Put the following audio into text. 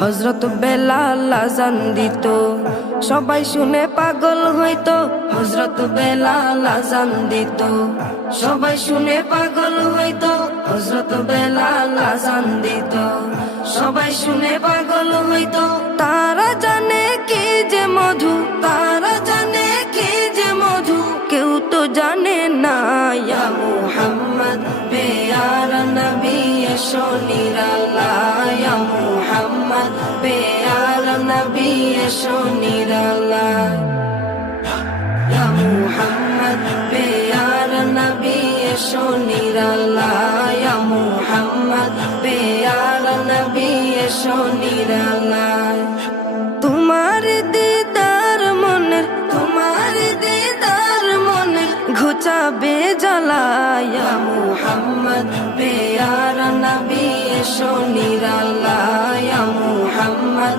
হযরত বেলাল আযান দিত, সবাই শুনে পাগল হইতো। হযরত বেলাল আযান দিত, সবাই শুনে পাগল হইতো। হযরত বেলাল আযান দিত, সবাই শুনে পাগল হইতো। তারা জানে কি যে মধু, তারা জানে কি যে মধু, কেউ তো জানে না। ইয়া মুহাম্মদ পেয়ারা নবী এসো নিরালায়, ইয়া মুহাম্মদ পেয়ারা নবী এসো নিরালায়, ইয়া মুহাম্মদ পেয়ারা নবী এসো নিরালায়, ইয়া মুহাম্মদ পেয়ারা নবী এসো নিরালায়। তোমার দিদার মনের, তোমার দিদার মনের ঘুচাবে জ্বালা। ইয়া মুহাম্মদ পেয়ারা নবী এসো নিরালায়, ইয়া মুহাম্মদ